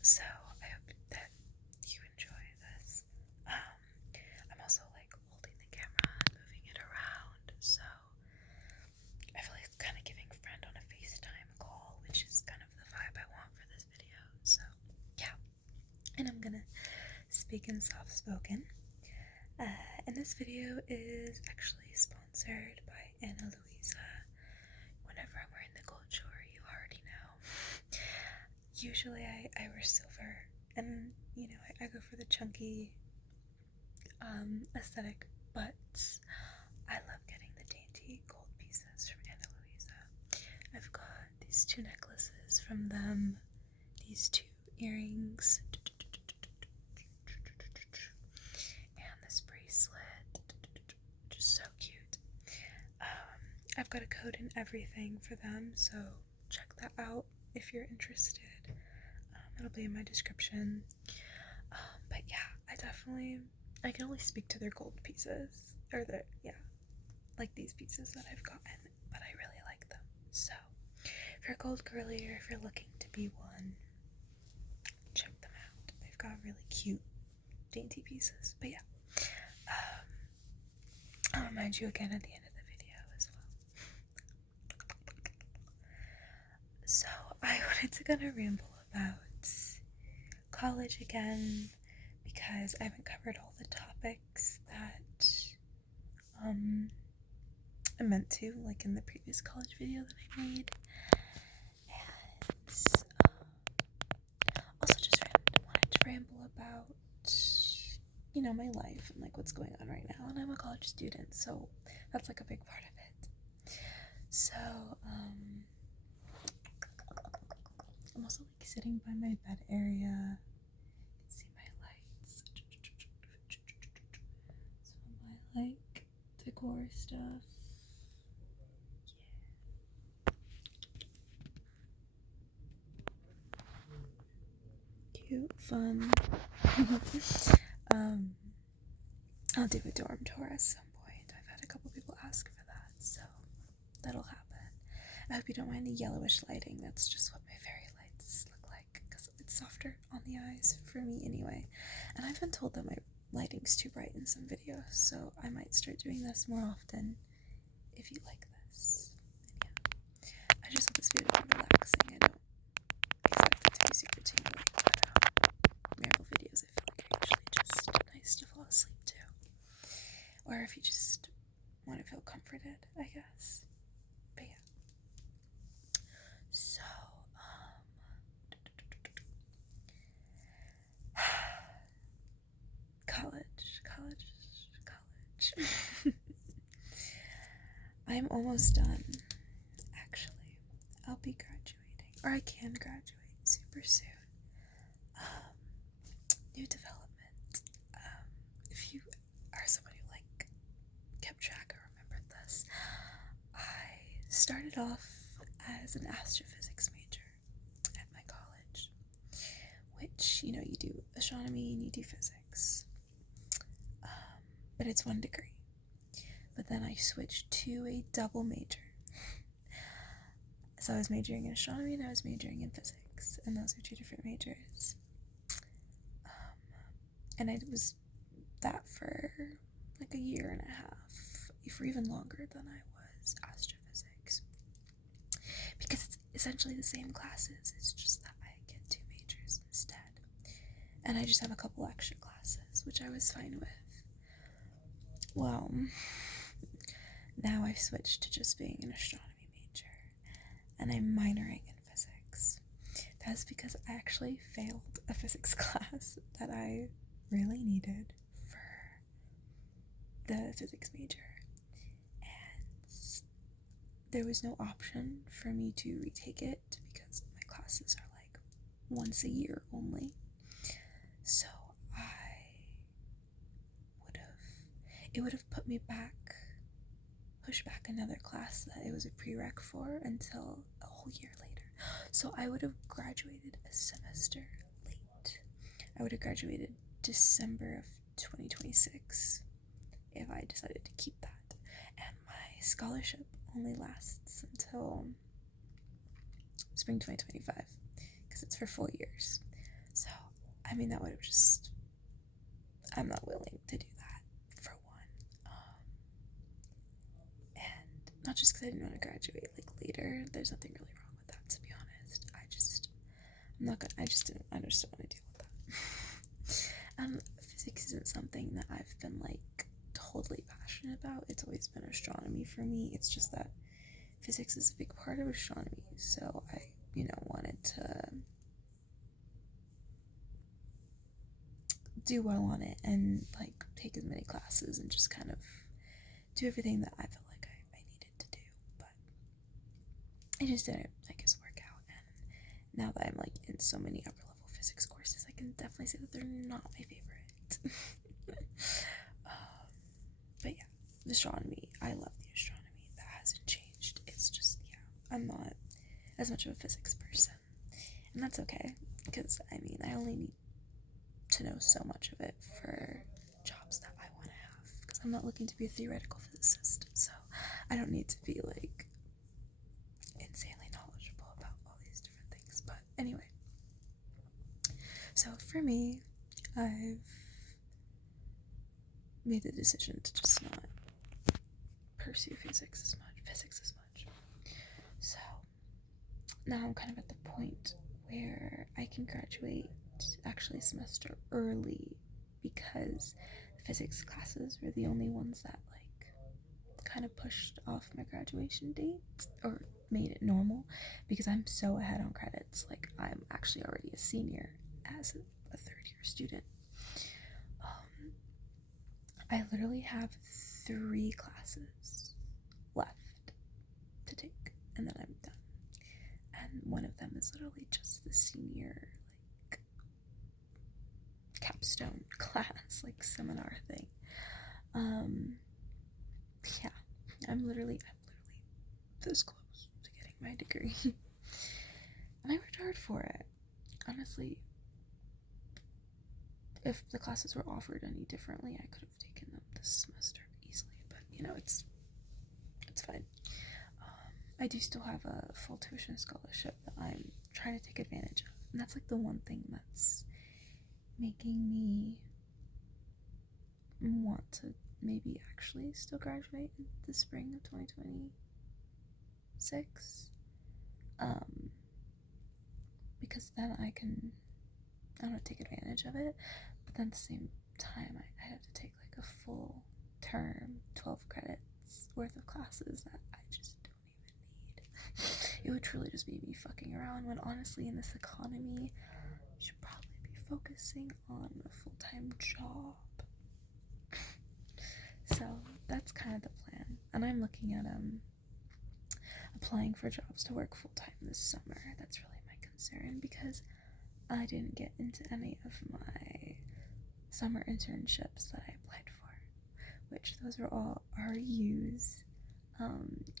So I hope that you enjoy this. I'm also like holding the camera, moving it around, so I feel like it's kind of giving friend on a FaceTime call, which is kind of the vibe I want for this video. So yeah, and I'm gonna speak in soft spoken. And this video is actually sponsored by Louisa. Whenever I'm wearing the gold jewelry, you already know. Usually I wear silver, and you know, I go for the chunky aesthetic, but I love getting the dainty gold pieces from Louisa. I've got these 2 necklaces from them, these 2 earrings, and this bracelet, just so cute. I've got a code and everything for them, so check that out if you're interested. It'll be in my description. But yeah, I can only speak to their gold pieces, or like these pieces that I've gotten, but I really like them. So if you're a gold girly, or if you're looking to be one, check them out. They've got really cute, dainty pieces. But yeah, I'll remind you again at the end of the video as well. So I wanted to kind of ramble about college again, because I haven't covered all the topics that I meant to, like in the previous college video that I made. And also just wanted to ramble about, you know, my life and like what's going on right now. And I'm a college student, so that's like a big part of it. So I'm also like sitting by my bed area. You can see my lights. Some of my like decor stuff. Cute, fun. I'll do a dorm tour at some point. I've had a couple people ask for that, so that'll happen. I hope you don't mind the yellowish lighting. That's just what my fairy lights look like, because it's softer on the eyes, for me anyway. And I've been told that my lighting's too bright in some videos, so I might start doing this more often if you like this. And yeah, I just want this video to be relaxing. I don't expect it to be super tingly, but ramble videos I feel like are usually just nice to fall asleep to. Or if you just want to feel comforted, I guess. But yeah. So, college. I'm almost done, actually. I'll be graduating, or I can graduate super soon. New development. If you are someone who like kept track or remembered this, I started off as an astrophysics major at my college, which, you know, you do astronomy and you do physics, but it's 1 degree. But then I switched to a double major. So I was majoring in astronomy and I was majoring in physics, and those are 2 different majors. And I was that for like a year and a half, for even longer than I was astrophysics, because it's essentially the same classes. It's just that I get 2 majors instead, and I just have a couple extra classes, which I was fine with. Well, now I've switched to just being an astronomy major, and I'm minoring in physics. That's because I actually failed a physics class that I really needed for the physics major, and there was no option for me to retake it because my classes are like once a year only. So it would have pushed back another class that it was a prereq for until a whole year later. So I would have graduated a semester late. I would have graduated December of 2026 if I decided to keep that. And my scholarship only lasts until spring 2025 because it's for 4 years. So, I mean, that would have just, I'm not willing to do that, for one. And not just because I didn't want to graduate like later, there's nothing really wrong with that, to be honest. I just don't want to deal with that. Physics isn't something that I've been like totally passionate about. It's always been astronomy for me. It's just that physics is a big part of astronomy, so I, wanted to do well on it and like take as many classes and just kind of do everything that I felt like I needed to do. But it just didn't, I guess, work out. And now that I'm like in so many upper level physics courses, I can definitely say that they're not my favorite. But yeah, astronomy, I love the astronomy. That hasn't changed. It's just, yeah, I'm not as much of a physics person. And that's okay, because I mean, I only need to know so much of it for jobs that I want to have, because I'm not looking to be a theoretical physicist, so I don't need to be like insanely knowledgeable about all these different things. But anyway, so for me, I've made the decision to just not pursue physics as much. So now I'm kind of at the point where I can graduate actually a semester early, because the physics classes were the only ones that like kind of pushed off my graduation date or made it normal, because I'm so ahead on credits. Like, I'm actually already a senior as a third year student. I literally have 3 classes left to take, and then I'm done. And one of them is literally just the senior like capstone class, like seminar thing. Yeah, I'm literally this close to getting my degree. And I worked hard for it. Honestly, if the classes were offered any differently, I could have taken them this semester easily, but it's fine. I do still have a full tuition scholarship that I'm trying to take advantage of, and that's like the one thing that's making me want to maybe actually still graduate in the spring of 2026, because then I can, I don't know, take advantage of it. But then at the same time, I have to take like a full term, 12 credits worth of classes that I just don't even need. It would truly just be me fucking around, when honestly in this economy, I should probably be focusing on a full-time job. So that's kind of the plan. And I'm looking at applying for jobs to work full-time this summer. That's really my concern, because I didn't get into any of my summer internships that I applied for, which those are all RUs,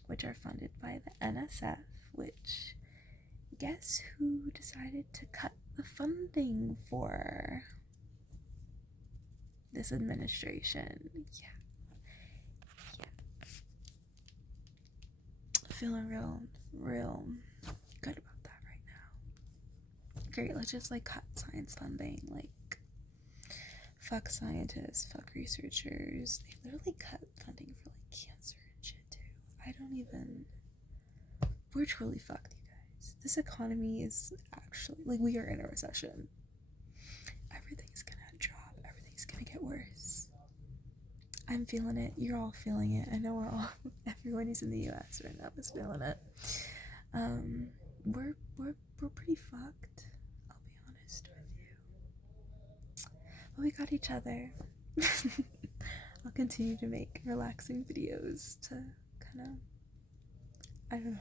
which are funded by the NSF, which guess who decided to cut the funding for this administration? Yeah. Feeling real good about that right now. Great, let's just like cut science funding. Like, fuck scientists, fuck researchers. They literally cut funding for like cancer and shit too. We're truly fucked, you guys. This economy is actually, like, we are in a recession. Everything's gonna drop, everything's gonna get worse. I'm feeling it, you're all feeling it. I know everyone who's in the US right now is feeling it. We're pretty fucked, I'll be honest with you. But we got each other. I'll continue to make relaxing videos to kind of, I don't know,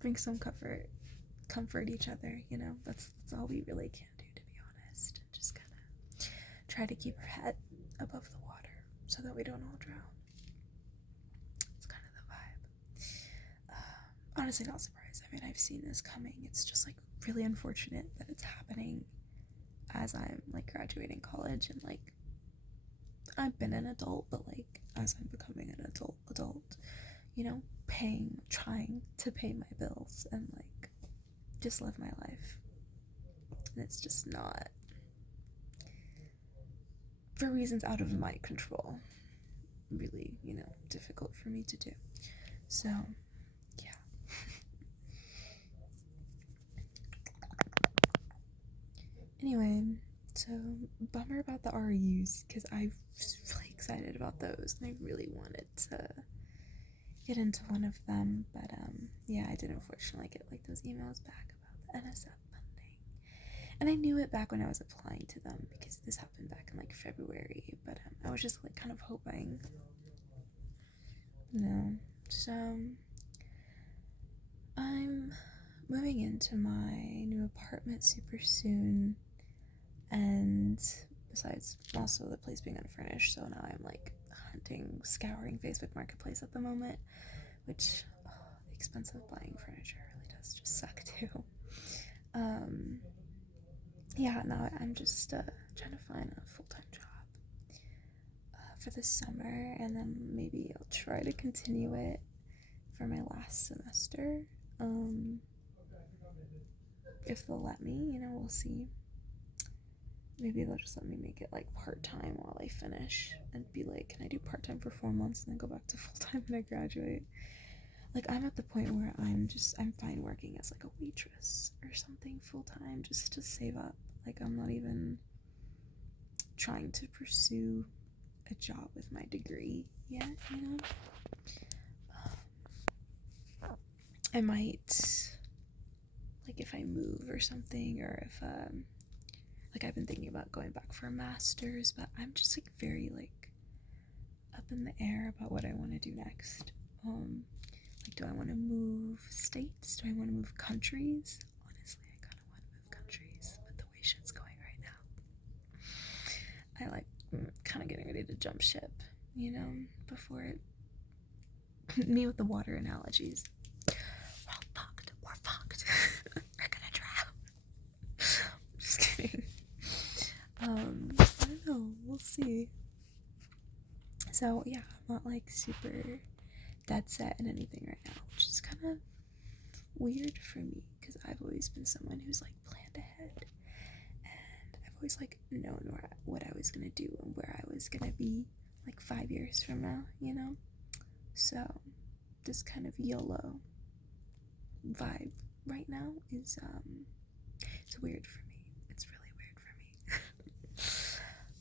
bring some comfort each other, that's all we really can do, to be honest. Just kind of try to keep our head above the water so that we don't all drown. It's kind of the vibe. Honestly, not surprised. I mean, I've seen this coming. It's just like really unfortunate that it's happening as I'm like graduating college, and like I've been an adult, but like as I'm becoming an adult, trying to pay my bills and like just live my life. and it's just not, for reasons out of my control, really, difficult for me to do. So, yeah. Anyway, so bummer about the RUs, because I was really excited about those, and I really wanted to get into one of them, but yeah, I did unfortunately get like those emails back about the NSF funding, and I knew it back when I was applying to them, because this happened back in like February, but I was just like kind of hoping, so I'm moving into my new apartment super soon, and besides also the place being unfurnished, so now I'm like scouring Facebook Marketplace at the moment, which the expense of buying furniture really does just suck too. Yeah, now I'm just trying to find a full-time job for the summer, and then maybe I'll try to continue it for my last semester. If they'll let me, we'll see. Maybe they'll just let me make it like part-time while I finish, and be like, can I do part-time for 4 months and then go back to full-time when I graduate? Like, I'm at the point where I'm fine working as like a waitress or something full-time just to save up. Like, I'm not even trying to pursue a job with my degree yet, I might, like, if I move or something, or if like, I've been thinking about going back for a master's, but I'm just like very like up in the air about what I want to do next. Like, do I want to move states? Do I want to move countries? Honestly, I kind of want to move countries with the way shit's going right now. I like kind of getting ready to jump ship, before it. Me with the water analogies. We're all fucked. We're fucked. We're gonna drown. Just kidding. I don't know. We'll see. So yeah, I'm not like super dead set in anything right now, which is kind of weird for me, because I've always been someone who's like planned ahead, and I've always like known what I was gonna do and where I was gonna be like 5 years from now, so this kind of YOLO vibe right now is it's weird for me. It's really weird for me.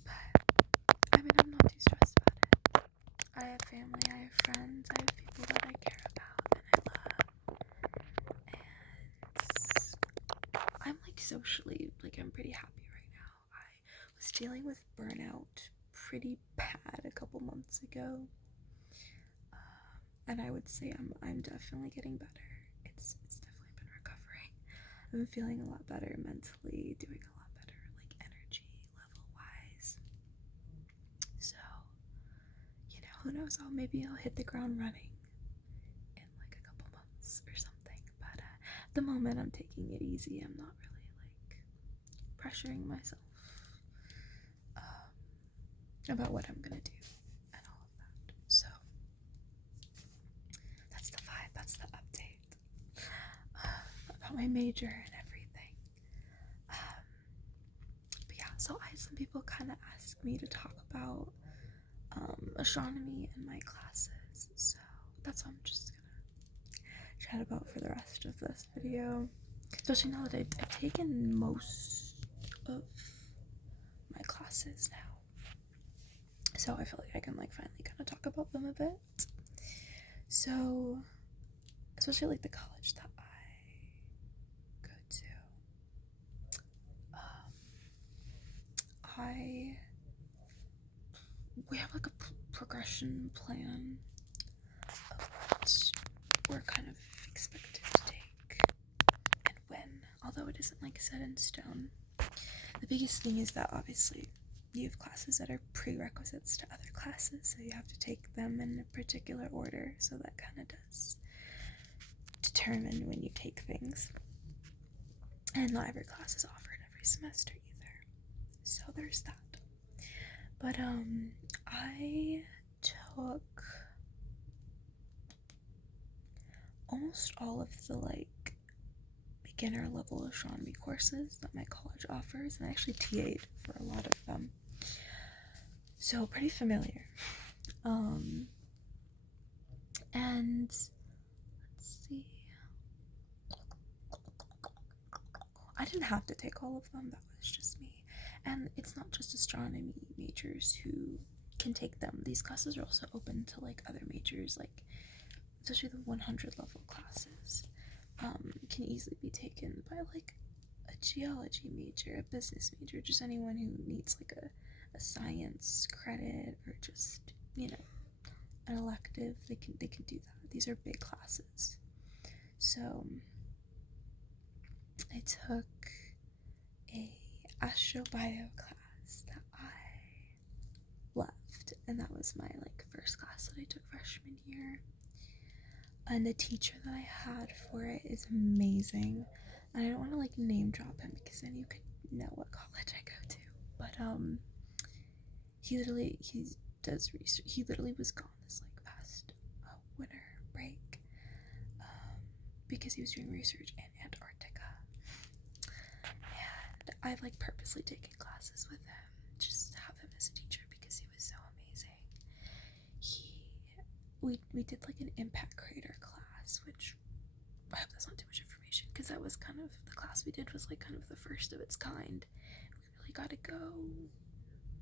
But I mean, I'm not too stressed about it. I have family, I have friends, I have people that I care about and I love, and I'm like socially, like, I'm pretty happy right now. I was dealing with burnout pretty bad a couple months ago, and I would say I'm definitely getting better. It's definitely been recovering. I've been feeling a lot better mentally, doing a lot better like energy level wise. So, who knows? Maybe I'll hit the ground running in like a couple months or something. But at the moment, I'm taking it easy. I'm not really like pressuring myself about what I'm gonna do and all of that. So that's the vibe. That's the update about my major and everything. But yeah, so I had some people kind of ask me to talk about astronomy in my classes, so that's what I'm just gonna chat about for the rest of this video, especially now that I've taken most of my classes now, so I feel like I can like finally kind of talk about them a bit. So especially like the college that I go to, we have like a progression plan of what we're kind of expected to take and when, although it isn't like set in stone. The biggest thing is that obviously you have classes that are prerequisites to other classes, so you have to take them in a particular order, so that kind of does determine when you take things. And not every class is offered every semester either, so there's that. But I took almost all of the like beginner level astronomy courses that my college offers, and I actually TA'd for a lot of them. So pretty familiar. And let's see. I didn't have to take all of them, that was just me. And it's not just astronomy majors who can take them. These classes are also open to like other majors, like especially the 100 level classes. Can easily be taken by like a geology major, a business major, just anyone who needs like a science credit or just, you know, an elective. They can do that. These are big classes. So I took a astrobio class that I loved, and that was my like first class that I took freshman year. And the teacher that I had for it is amazing. And I don't want to like name drop him because then you could know what college I go to. But he does research. He literally was gone this like past winter break because he was doing research in Antarctica. And I've like purposely taken classes with him, just to have him as a teacher because he was so amazing. We did like an impact crater class, which I hope that's not too much information because that was kind of the class we did was like kind of the first of its kind. We really got to go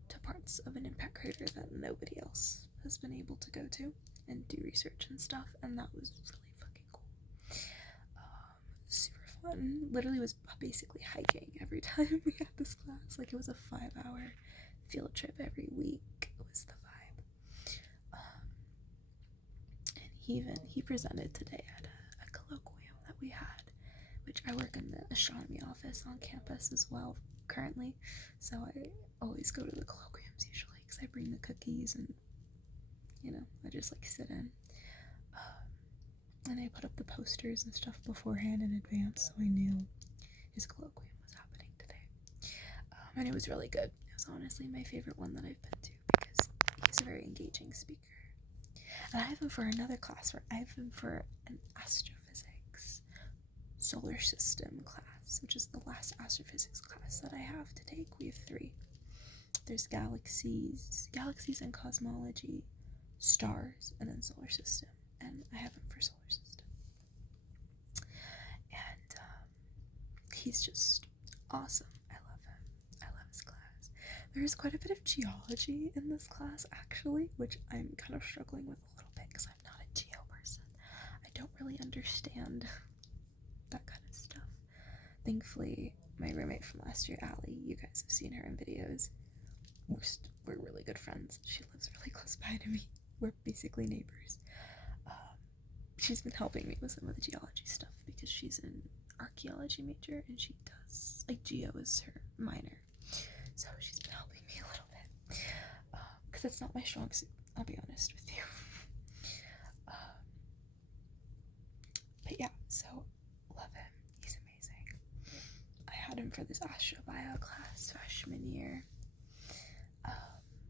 to parts of an impact crater that nobody else has been able to go to and do research and stuff, and that was really fucking cool. Super fun. Literally was basically hiking every time we had this class. Like it was a 5-hour field trip every week. It was the vibe. And he presented today at a colloquium that we had, which I work in the astronomy office on campus as well currently, so I always go to the colloquiums usually because I bring the cookies and, you know, I just like sit in. And I put up the posters and stuff beforehand in advance, so I knew his colloquium was happening today. And it was really good. It was honestly my favorite one that I've been to because he's a very engaging speaker. And I have him for another class where I have him for an astrophysics solar system class, which is the last astrophysics class that I have to take. We have 3. There's galaxies and cosmology, stars, and then solar system. And I have him for solar system. And he's just awesome. I love him. I love his class. There's quite a bit of geology in this class, actually, which I'm kind of struggling with a little bit because I'm not a geo person. I don't really understand that kind of stuff. Thankfully, my roommate from last year, Allie, you guys have seen her in videos. We're really good friends. She lives really close by to me. We're basically neighbors. She's been helping me with some of the geology stuff because she's an archaeology major and she does, like, geo is her minor. So she's been helping me a little bit because it's not my strong suit, I'll be honest with you. But yeah, so love him. He's amazing. I had him for this astrobio class freshman year.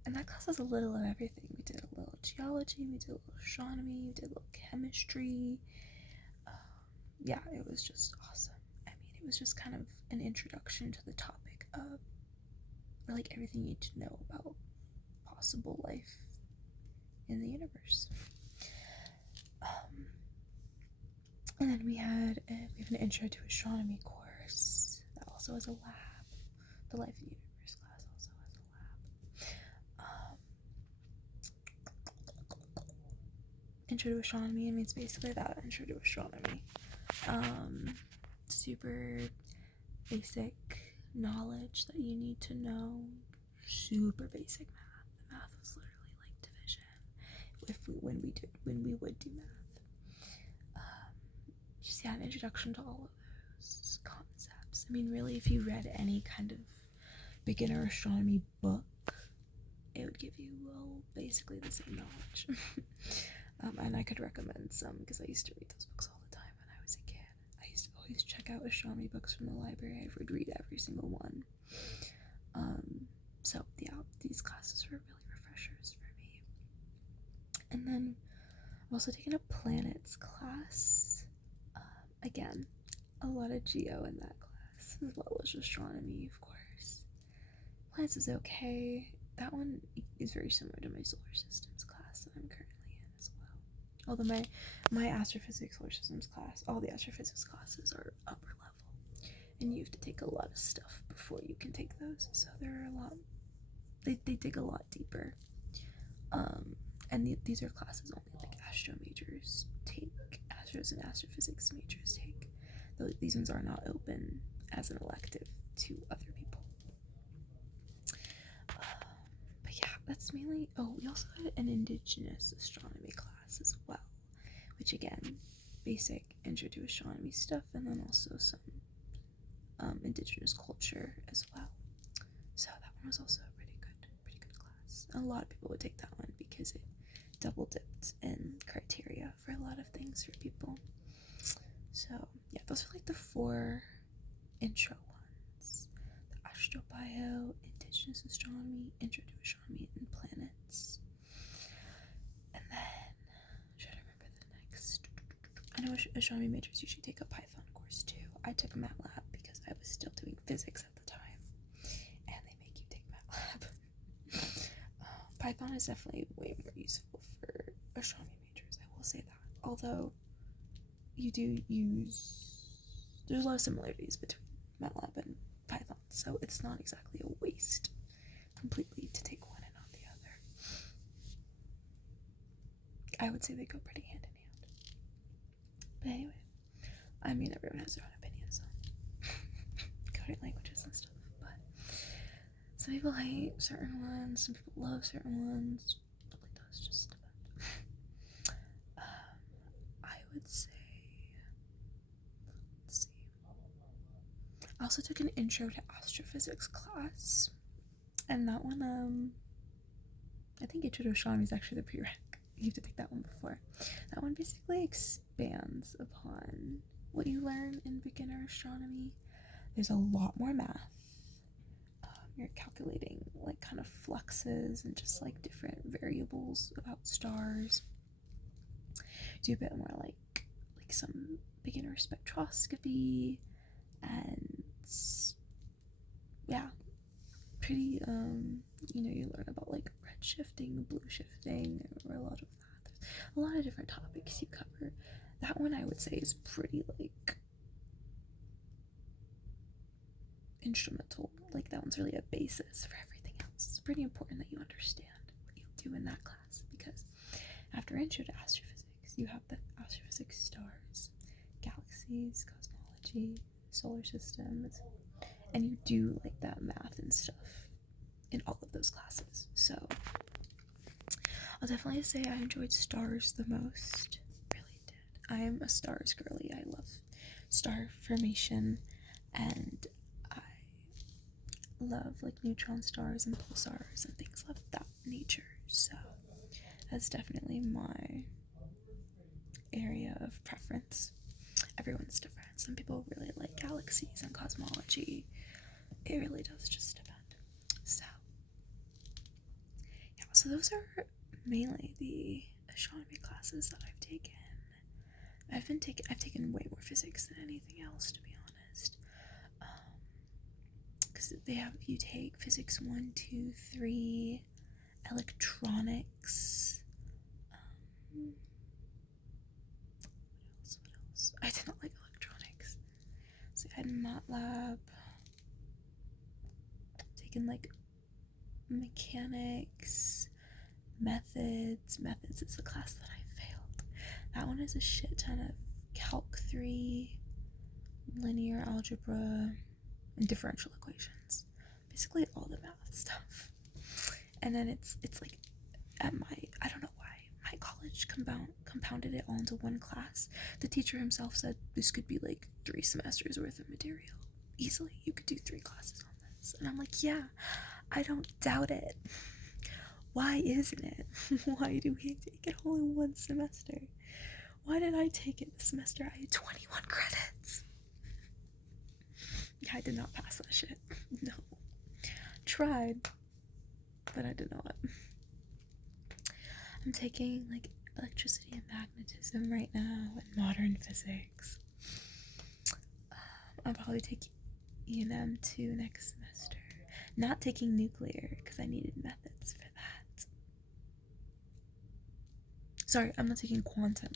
And that class has a little of everything. We did a little geology, we did a little astronomy, we did a little chemistry. Yeah, it was just awesome. I mean, it was just kind of an introduction to the topic of like everything you need to know about possible life in the universe. And then we have an intro to astronomy course that also has a lab. The life in the universe class also has a lab. Intro to astronomy, I mean, it's basically that, intro to astronomy. Super basic knowledge that you need to know. Super basic math. The math was literally like division when we would do math. Just an introduction to all of those concepts. I mean, really, if you read any kind of beginner astronomy book, it would give you, well, basically the same knowledge. And I could recommend some because I used to read those books all the time when I was a kid. I used to always check out astronomy books from the library. I would read every single one. So yeah, these classes were really refreshers for me. And then I've also taken a planets class. Again, a lot of geo in that class, as well as astronomy, of course. Planets is okay. That one is very similar to my solar systems class that I'm currently in as well. Although my astrophysics solar systems class, all the astrophysics classes are upper level, and you have to take a lot of stuff before you can take those. So there are a lot. They dig a lot deeper. And these are classes only like astro majors take, astros and astrophysics majors take. These ones are not open as an elective to other people. But yeah, that's mainly. Oh, we also had an indigenous astronomy class as well, which again, basic intro to astronomy stuff, and then also some indigenous culture as well. So that one was also a pretty good class. A lot of people would take that one because it double dipped in criteria for a lot of things for people. So yeah, those are like the 4 intro ones: the astrobio, indigenous astronomy, intro to astronomy, and planets. And then I'm trying to remember the next. I know astronomy majors usually take a Python course too. I took MATLAB because I was still doing physics at the time, and they make you take MATLAB. Python is definitely way more useful for astronomy majors, I will say that. Although you do use, there's a lot of similarities between MATLAB and Python, so it's not exactly a waste completely to take one and not the other. I would say they go pretty hand in hand. But anyway, I mean, everyone has their own opinions on coding languages and stuff, but some people hate certain ones, some people love certain ones. It really does just depend. I would say, let's see. I also took an intro to astrophysics class, and that one, I think intro to astronomy is actually the prereq. You have to take that one before. That one basically expands upon what you learn in beginner astronomy. There's a lot more math. You're calculating like kind of fluxes and just like different variables about stars. Do a bit more like some beginner spectroscopy, and yeah, pretty you learn about like red shifting, blue shifting, or a lot of that. There's a lot of different topics you cover. That one I would say is pretty like instrumental. Like that one's really a basis for everything else. It's pretty important that you understand what you'll do in that class, because after intro to astrophysics, you have the astrophysics stars, galaxies, cosmology, solar systems, and you do like that math and stuff in all of those classes. So I'll definitely say I enjoyed stars the most. Really did. I am a stars girly. I love star formation, and I love like neutron stars and pulsars and things of that nature. So that's definitely my area of preference. Everyone's different. Some people really like galaxies and cosmology. It really does just depend. So yeah, so those are mainly the astronomy classes that I've taken. I've taken way more physics than anything else, to be honest. Because they have you take physics 1, 2, 3, electronics. What else? I did not like electronics. So I had MATLAB. Taken like mechanics, methods. Methods is the class that I failed. That one is a shit ton of Calc 3, linear algebra, and differential equations. Basically all the math stuff. And then it's like at I don't know why, my college compounded it all into one class. The teacher himself said this could be like 3 semesters worth of material. Easily, you could do 3 classes on this. And I'm like, yeah, I don't doubt it. Why isn't it? Why do we take it all in one semester? Why did I take it this semester? I had 21 credits. Yeah, I did not pass that shit. No. Tried, but I did not. I'm taking like electricity and magnetism right now and modern physics. I'll probably take E&M 2 next semester. Not taking nuclear because I needed methods for that. Sorry, I'm not taking quantum.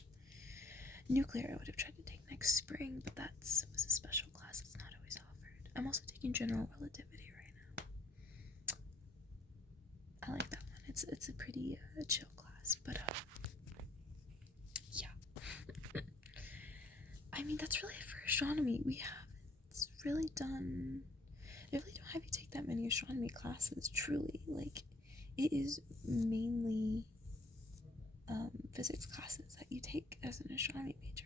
Nuclear I would have tried to take next spring, but that was a special class that's not always offered. I'm also taking general relativity right now. I like that one. It's a pretty chill class, but yeah. I mean, that's really it for astronomy. We haven't really done. They really don't have you take that many astronomy classes. Truly, like, it is mainly physics classes that you take as an astronomy major.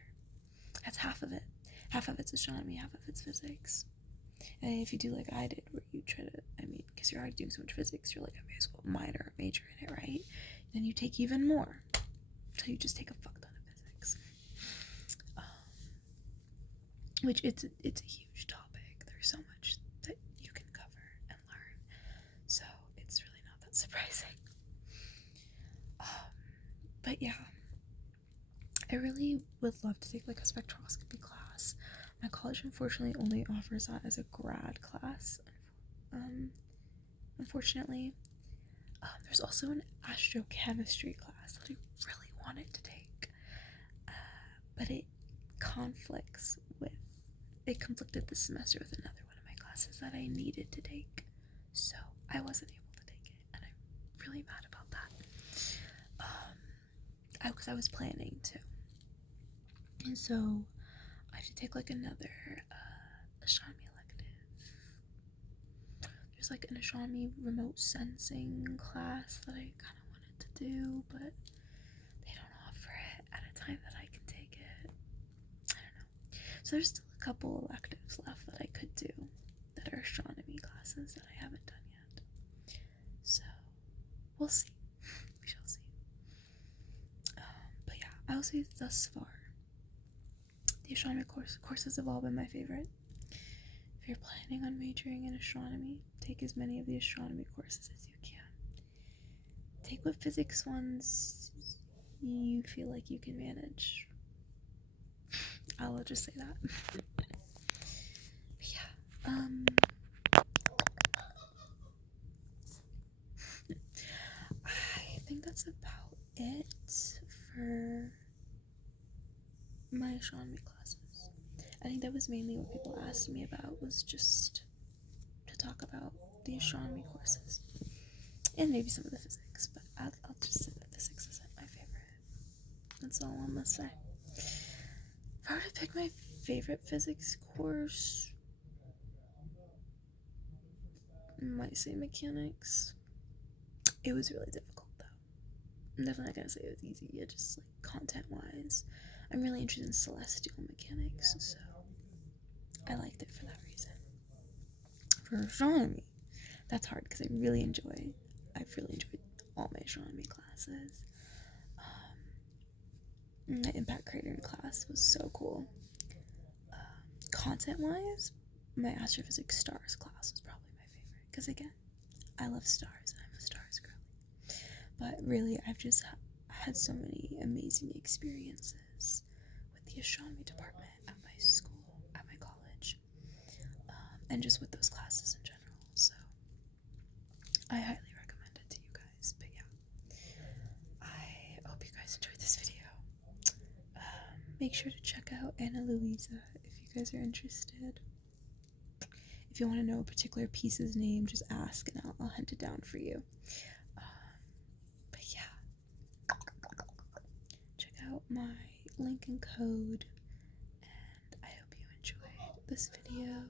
That's half of it. Half of it's astronomy, half of it's physics. And if you do like I did, where you try to, because you're already doing so much physics, you're like, I may as well minor or major in it, right? Then you take even more. So you just take a fuck ton of physics. Which it's a huge topic. There's so much that you can cover and learn. So it's really not that surprising. But yeah, I really would love to take like a spectroscopy class. My college unfortunately only offers that as a grad class. Unfortunately, there's also an astrochemistry class that I really wanted to take, but it conflicted this semester with another one of my classes that I needed to take, so I wasn't able to take it, and I'm really mad about that. Because I was planning to, and so I have to take like another astronomy elective. There's like an astronomy remote sensing class that I kind of wanted to do, but they don't offer it at a time that I can take it. I don't know. So there's still a couple electives left that I could do that are astronomy classes that I haven't done yet. So we'll see. We shall see. But yeah, I will say thus far, the astronomy courses have all been my favorite. If you're planning on majoring in astronomy, take as many of the astronomy courses as you can. Take what physics ones you feel like you can manage. I'll just say that. But yeah, I think that's about it for my astronomy classes. I think that was mainly what people asked me about, was just to talk about the astronomy courses. And maybe some of the physics, but I'll just say that physics isn't my favorite. That's all I'm gonna say. If I were to pick my favorite physics course, I might say mechanics. It was really difficult though. I'm definitely not gonna say it was easy. It just like content wise, I'm really interested in celestial mechanics, so I liked it for that reason. For astronomy, that's hard because I've really enjoyed all my astronomy classes. My impact cratering class was so cool. Content wise, my astrophysics stars class was probably my favorite because again, I love stars and I'm a stars girl. But really, I've just had so many amazing experiences with the astronomy department at my school, at my college, and just with those classes in general. So I highly recommend it to you guys. But yeah, I hope you guys enjoyed this video. Make sure to check out Louisa if you guys are interested. If you want to know a particular piece's name, just ask and I'll hunt it down for you. But yeah, check out my link and code, and I hope you enjoyed this video.